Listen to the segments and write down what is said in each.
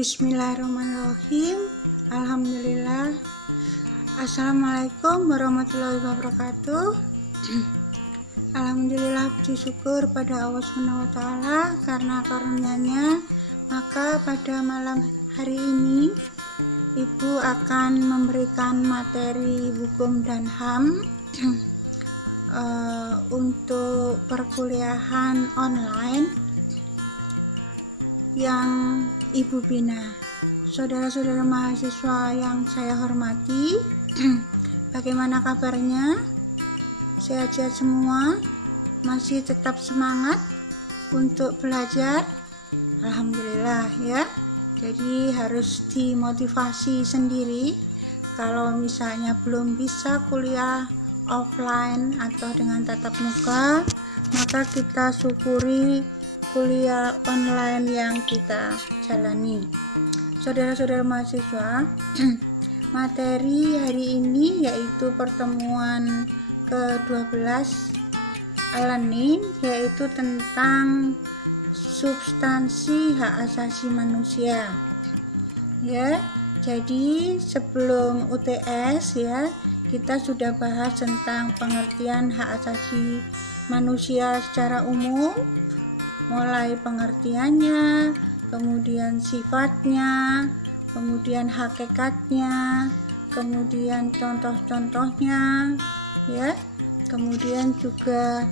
Bismillahirrahmanirrahim. Alhamdulillah. Assalamualaikum warahmatullahi wabarakatuh. Alhamdulillah, puji syukur pada Allah SWT karena karunia-Nya, maka pada malam hari ini Ibu akan memberikan materi hukum dan HAM untuk perkuliahan online yang Ibu bina. Saudara-saudara mahasiswa yang saya hormati, bagaimana kabarnya? Sehat-sehat semua? Masih tetap semangat untuk belajar? Alhamdulillah ya. Jadi harus dimotivasi sendiri. Kalau misalnya belum bisa kuliah offline atau dengan tatap muka, maka kita syukuri kuliah online yang kita jalani. Saudara-saudara mahasiswa, materi hari ini yaitu pertemuan ke-12 learning, yaitu tentang substansi hak asasi manusia. Ya, jadi sebelum UTS ya, kita sudah bahas tentang pengertian hak asasi manusia secara umum, mulai pengertiannya, kemudian sifatnya, kemudian hakikatnya, kemudian contoh-contohnya ya, kemudian juga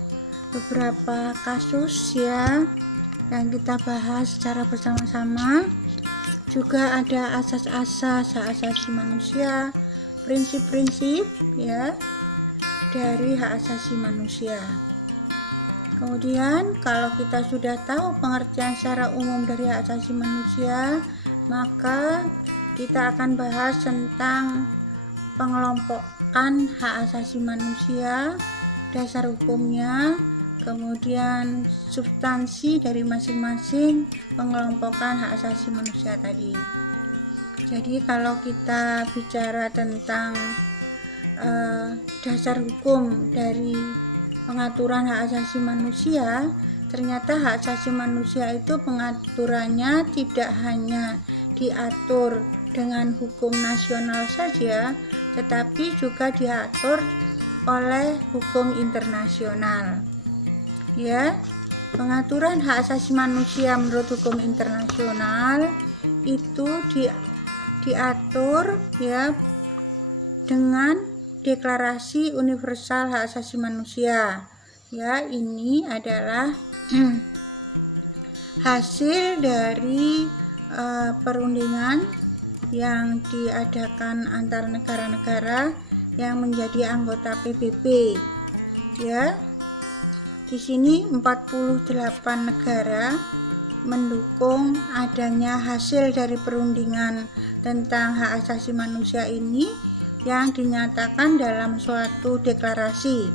beberapa kasus ya yang kita bahas secara bersama-sama. Juga ada asas-asas hak asasi manusia, prinsip-prinsip ya dari hak asasi manusia. Kemudian kalau kita sudah tahu pengertian secara umum dari hak asasi manusia, maka kita akan bahas tentang pengelompokan hak asasi manusia, dasar hukumnya, kemudian substansi dari masing-masing pengelompokan hak asasi manusia tadi. Jadi kalau kita bicara tentang dasar hukum dari pengaturan hak asasi manusia, ternyata hak asasi manusia itu pengaturannya tidak hanya diatur dengan hukum nasional saja, tetapi juga diatur oleh hukum internasional. Ya, pengaturan hak asasi manusia menurut hukum internasional itu diatur ya dengan Deklarasi Universal Hak Asasi Manusia. Ya, ini adalah hasil dari perundingan yang diadakan antar negara-negara yang menjadi anggota PBB. Ya. Di sini 48 negara mendukung adanya hasil dari perundingan tentang hak asasi manusia ini yang dinyatakan dalam suatu deklarasi,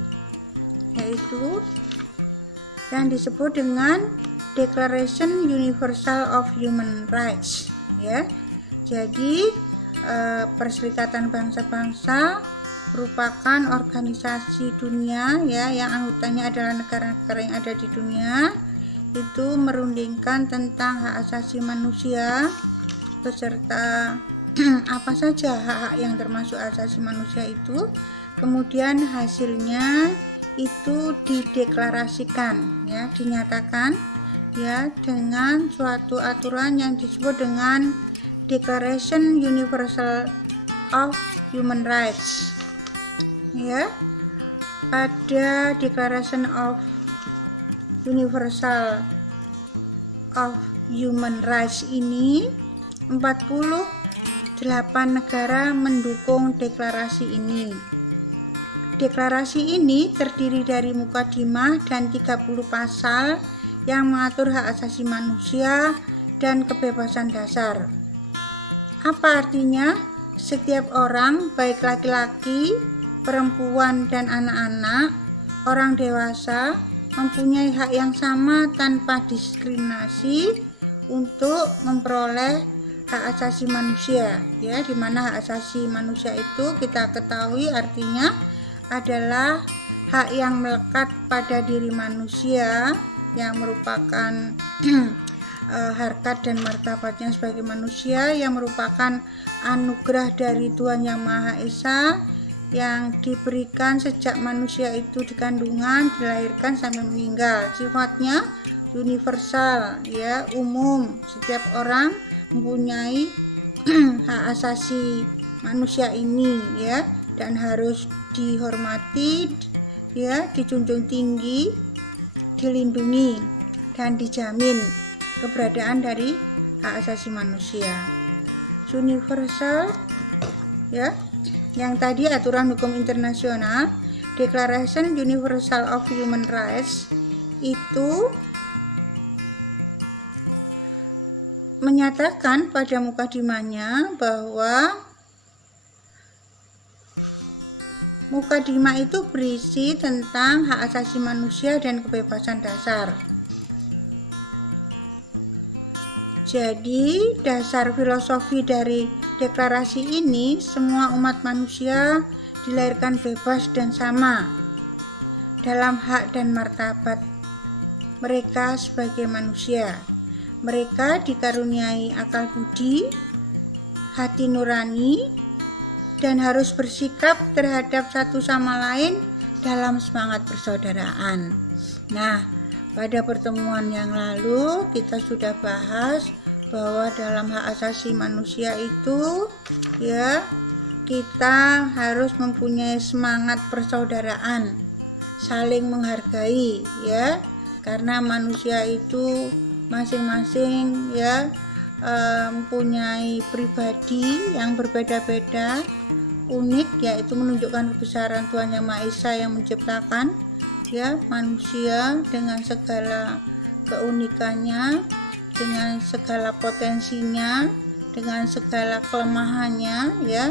yaitu yang disebut dengan Declaration Universal of Human Rights ya. Jadi Perserikatan Bangsa-Bangsa merupakan organisasi dunia ya yang anggotanya adalah negara-negara yang ada di dunia, itu merundingkan tentang hak asasi manusia beserta apa saja hak-hak yang termasuk asasi manusia itu, kemudian hasilnya itu dideklarasikan ya, dinyatakan ya dengan suatu aturan yang disebut dengan Declaration Universal of Human Rights ya. Pada Declaration of Universal of Human Rights ini 48 negara mendukung deklarasi ini. Deklarasi ini terdiri dari mukadimah dan 30 pasal yang mengatur hak asasi manusia dan kebebasan dasar. Apa artinya? Setiap orang, baik laki-laki, perempuan dan anak-anak, orang dewasa, mempunyai hak yang sama tanpa diskriminasi untuk memperoleh hak asasi manusia ya, di mana hak asasi manusia itu kita ketahui artinya adalah hak yang melekat pada diri manusia yang merupakan harkat dan martabatnya sebagai manusia yang merupakan anugerah dari Tuhan Yang Maha Esa yang diberikan sejak manusia itu di kandungan, dilahirkan sampai meninggal. Sifatnya universal, ya, umum. Setiap orang mempunyai hak asasi manusia ini, ya, dan harus dihormati, ya, dijunjung tinggi, dilindungi dan dijamin keberadaan dari hak asasi manusia. Universal, ya, yang tadi aturan hukum internasional, Declaration Universal of Human Rights itu menyatakan pada mukadimahnya bahwa mukadimah itu berisi tentang hak asasi manusia dan kebebasan dasar. Jadi, dasar filosofi dari deklarasi ini, semua umat manusia dilahirkan bebas dan sama dalam hak dan martabat mereka sebagai manusia. Mereka dikaruniai akal budi, hati nurani, dan harus bersikap terhadap satu sama lain dalam semangat persaudaraan. Nah, pada pertemuan yang lalu kita sudah bahas bahwa dalam hak asasi manusia itu, ya, kita harus mempunyai semangat persaudaraan, saling menghargai, ya, karena manusia itu masing-masing, ya, mempunyai pribadi yang berbeda-beda, unik, yaitu menunjukkan kebesaran Tuhan Yang Maha Esa yang menciptakan, ya, manusia dengan segala keunikannya, dengan segala potensinya, dengan segala kelemahannya, ya.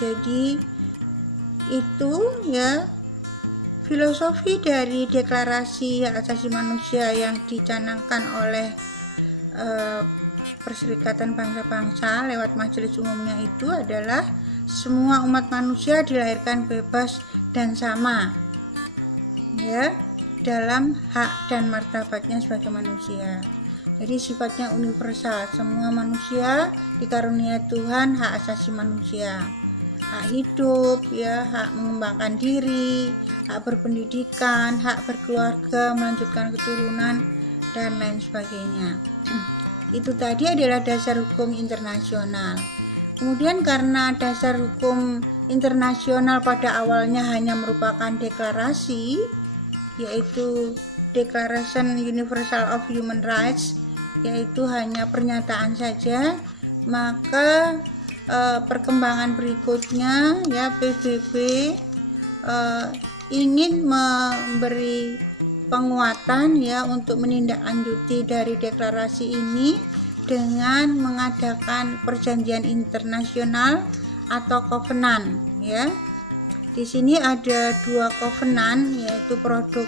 Jadi itu, ya, filosofi dari deklarasi hak asasi manusia yang dicanangkan oleh Perserikatan Bangsa-Bangsa lewat majelis umumnya itu adalah semua umat manusia dilahirkan bebas dan sama, ya, dalam hak dan martabatnya sebagai manusia. Jadi sifatnya universal, semua manusia dikaruniai Tuhan hak asasi manusia, hak hidup, ya, hak mengembangkan diri, hak berpendidikan, hak berkeluarga, melanjutkan keturunan, dan lain sebagainya. Itu tadi adalah dasar hukum internasional. Kemudian karena dasar hukum internasional pada awalnya hanya merupakan deklarasi, yaitu Declaration Universal of Human Rights, yaitu hanya pernyataan saja, maka perkembangan berikutnya, ya, PBB ingin memberi penguatan, ya, untuk menindaklanjuti dari deklarasi ini dengan mengadakan perjanjian internasional atau covenant, ya. Di sini ada 2 covenant, yaitu produk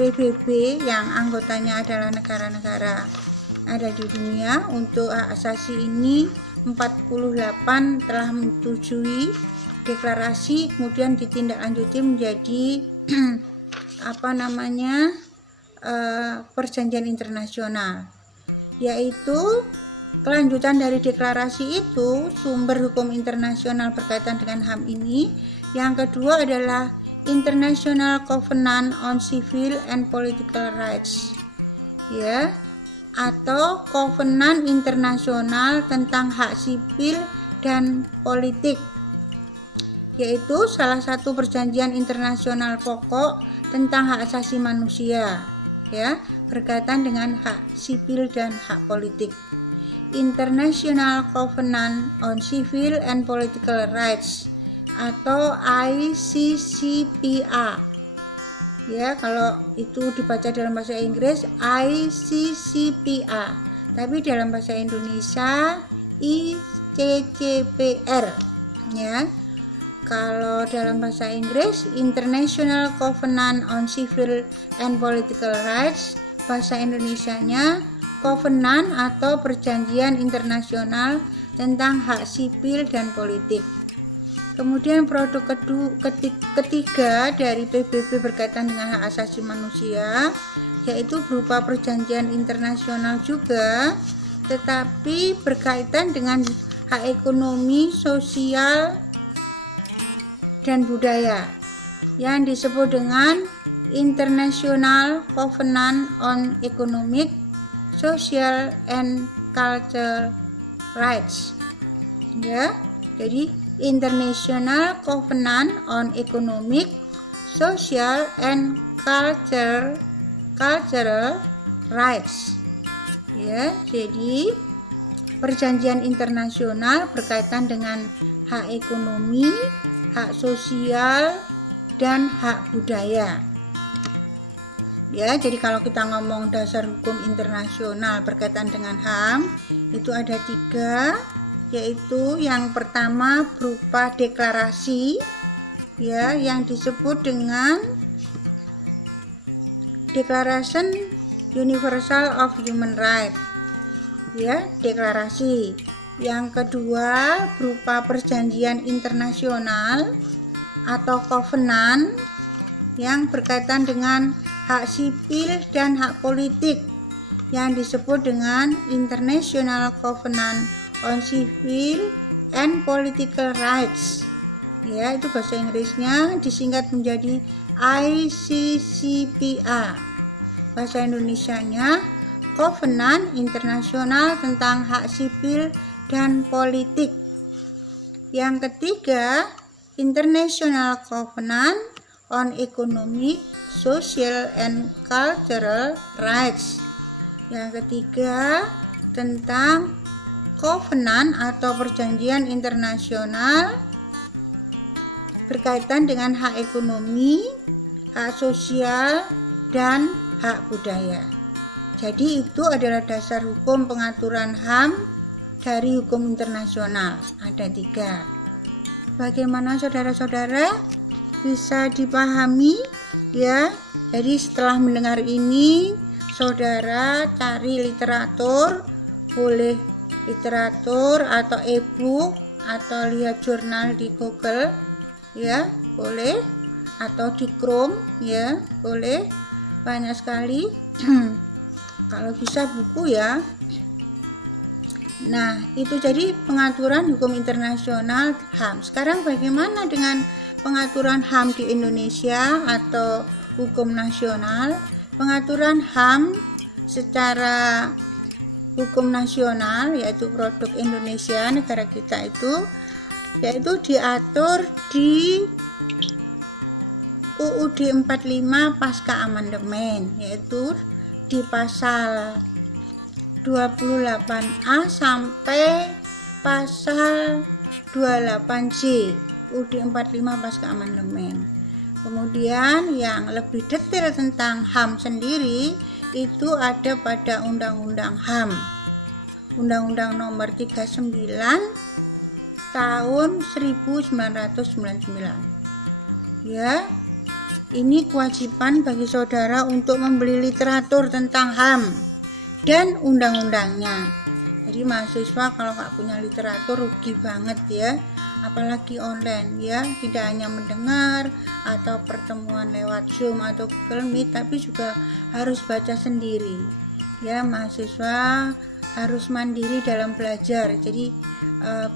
PBB yang anggotanya adalah negara-negara ada di dunia. Untuk hak asasi ini 48 telah menyetujui deklarasi, kemudian ditindaklanjuti menjadi perjanjian internasional, yaitu kelanjutan dari deklarasi itu sumber hukum internasional berkaitan dengan HAM ini. Yang kedua adalah International Covenant on Civil and Political Rights, ya, atau Covenant Internasional tentang hak sipil dan politik, yaitu salah satu perjanjian internasional pokok tentang hak asasi manusia, ya, berkaitan dengan hak sipil dan hak politik. International Covenant on Civil and Political Rights atau ICCPR, ya, kalau itu dibaca dalam bahasa Inggris ICCPR, tapi dalam bahasa Indonesia ICCPR, ya. Kalau dalam bahasa Inggris International Covenant on Civil and Political Rights, bahasa Indonesianya Covenant atau Perjanjian Internasional tentang Hak Sipil dan Politik. Kemudian produk ketiga dari PBB berkaitan dengan hak asasi manusia, yaitu berupa perjanjian internasional juga, tetapi berkaitan dengan hak ekonomi, sosial, dan budaya yang disebut dengan International Covenant on Economic, Social, and Cultural Rights. Ya, jadi International Covenant on Economic, Social, and Cultural Rights. Ya, jadi perjanjian internasional berkaitan dengan hak ekonomi, hak sosial, dan hak budaya. Ya, jadi kalau kita ngomong dasar hukum internasional berkaitan dengan HAM, itu ada 3, yaitu yang pertama berupa deklarasi, ya, yang disebut dengan Declaration Universal of Human Rights, ya, deklarasi. Yang kedua berupa perjanjian internasional atau covenant yang berkaitan dengan hak sipil dan hak politik yang disebut dengan International Covenant on Civil and Political Rights. Ya, itu bahasa Inggrisnya disingkat menjadi ICCPR. Bahasa Indonesianya Covenant Internasional tentang Hak Sipil dan Politik. Yang ketiga, International Covenant on Economic, Social, and Cultural Rights. Yang ketiga, tentang Covenant atau perjanjian internasional berkaitan dengan hak ekonomi, hak sosial, dan hak budaya. Jadi itu adalah dasar hukum pengaturan HAM dari hukum internasional. Ada 3. Bagaimana saudara-saudara bisa dipahami? Ya, jadi setelah mendengar ini, saudara cari literatur, boleh literatur atau e-book atau lihat jurnal di Google, ya, boleh, atau di Chrome, ya, boleh, banyak sekali. Kalau bisa buku, ya. Nah, itu jadi pengaturan hukum internasional HAM. Sekarang bagaimana dengan pengaturan HAM di Indonesia atau hukum nasional? Pengaturan HAM secara hukum nasional, yaitu produk Indonesia, negara kita itu, yaitu diatur di UUD 45 pasca amandemen, yaitu di pasal 28A sampai pasal 28C UUD 45 pasca amandemen. Kemudian yang lebih detail tentang HAM sendiri itu ada pada Undang-Undang HAM, Undang-Undang Nomor 39 tahun 1999. Ya, ini kewajiban bagi saudara untuk membeli literatur tentang HAM dan undang-undangnya. Jadi mahasiswa kalau nggak punya literatur rugi banget, ya, apalagi online, ya, tidak hanya mendengar atau pertemuan lewat Zoom atau Google Meet, tapi juga harus baca sendiri, ya. Mahasiswa harus mandiri dalam belajar, jadi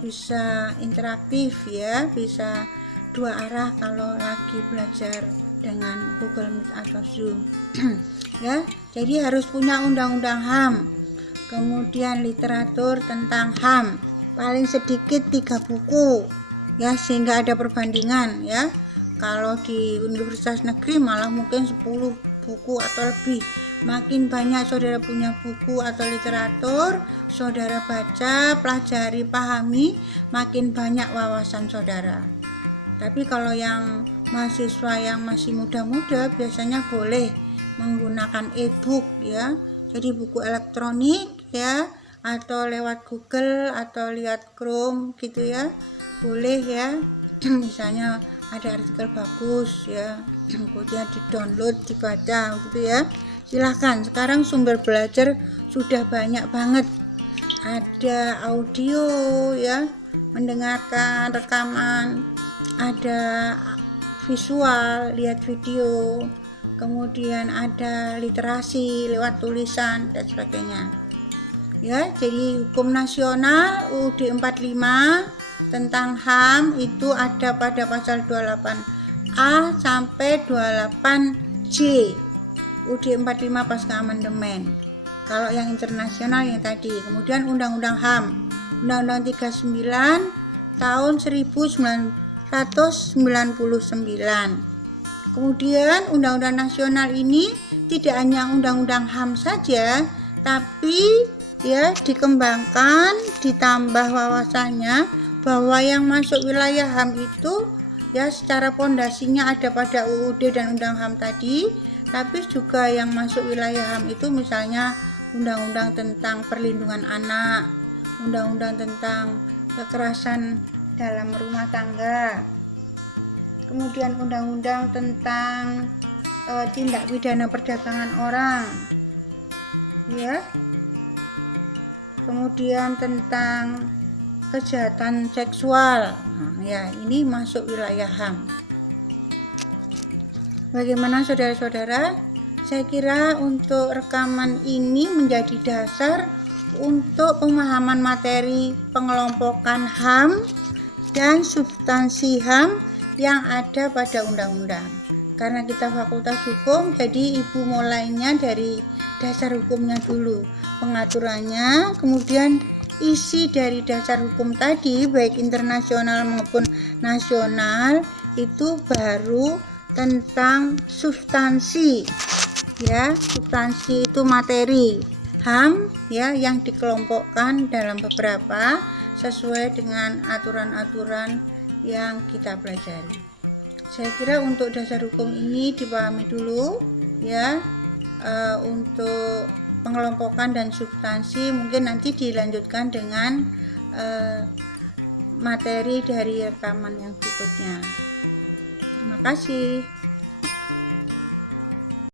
bisa interaktif, ya, bisa 2 arah kalau lagi belajar dengan Google Meet atau Zoom. Ya, jadi harus punya undang-undang HAM, kemudian literatur tentang HAM, paling sedikit 3 buku, ya, sehingga ada perbandingan, ya. Kalau di universitas negeri malah mungkin 10 buku atau lebih. Makin banyak saudara punya buku atau literatur, saudara baca, pelajari, pahami, makin banyak wawasan saudara. Tapi kalau yang mahasiswa yang masih muda-muda biasanya boleh menggunakan e-book, ya. Jadi buku elektronik, ya, atau lewat Google atau lihat Chrome gitu, ya. Boleh, ya. Misalnya ada artikel bagus, ya, kemudian di-download, dibaca gitu, ya. Silahkan, sekarang sumber belajar sudah banyak banget. Ada audio, ya, mendengarkan rekaman, ada visual, lihat video, kemudian ada literasi lewat tulisan dan sebagainya. Ya, jadi hukum nasional UUD 45 tentang HAM itu ada pada pasal 28A sampai 28J UUD 45 pasca amandemen. Kalau yang internasional yang tadi. Kemudian Undang-Undang HAM, Undang-Undang 39 tahun 1999. Kemudian Undang-Undang nasional ini tidak hanya Undang-Undang HAM saja, tapi ya dikembangkan, ditambah wawasannya bahwa yang masuk wilayah HAM itu ya secara pondasinya ada pada UUD dan Undang HAM tadi, tapi juga yang masuk wilayah HAM itu misalnya Undang-Undang tentang perlindungan anak, Undang-Undang tentang kekerasan dalam rumah tangga, kemudian Undang-Undang tentang tindak pidana perdagangan orang, ya, kemudian tentang kejahatan seksual. Nah, ya, ini masuk wilayah HAM. Bagaimana saudara-saudara? Saya kira untuk rekaman ini menjadi dasar untuk pemahaman materi pengelompokan HAM dan substansi HAM yang ada pada undang-undang. Karena kita fakultas hukum, jadi ibu mulainya dari dasar hukumnya dulu, pengaturannya, kemudian isi dari dasar hukum tadi baik internasional maupun nasional itu baru tentang substansi, ya, substansi itu materi HAM ya yang dikelompokkan dalam beberapa sesuai dengan aturan-aturan yang kita pelajari. Saya kira untuk dasar hukum ini dipahami dulu ya, untuk pengelompokan dan substansi mungkin nanti dilanjutkan dengan materi dari rekaman yang berikutnya. Terima kasih.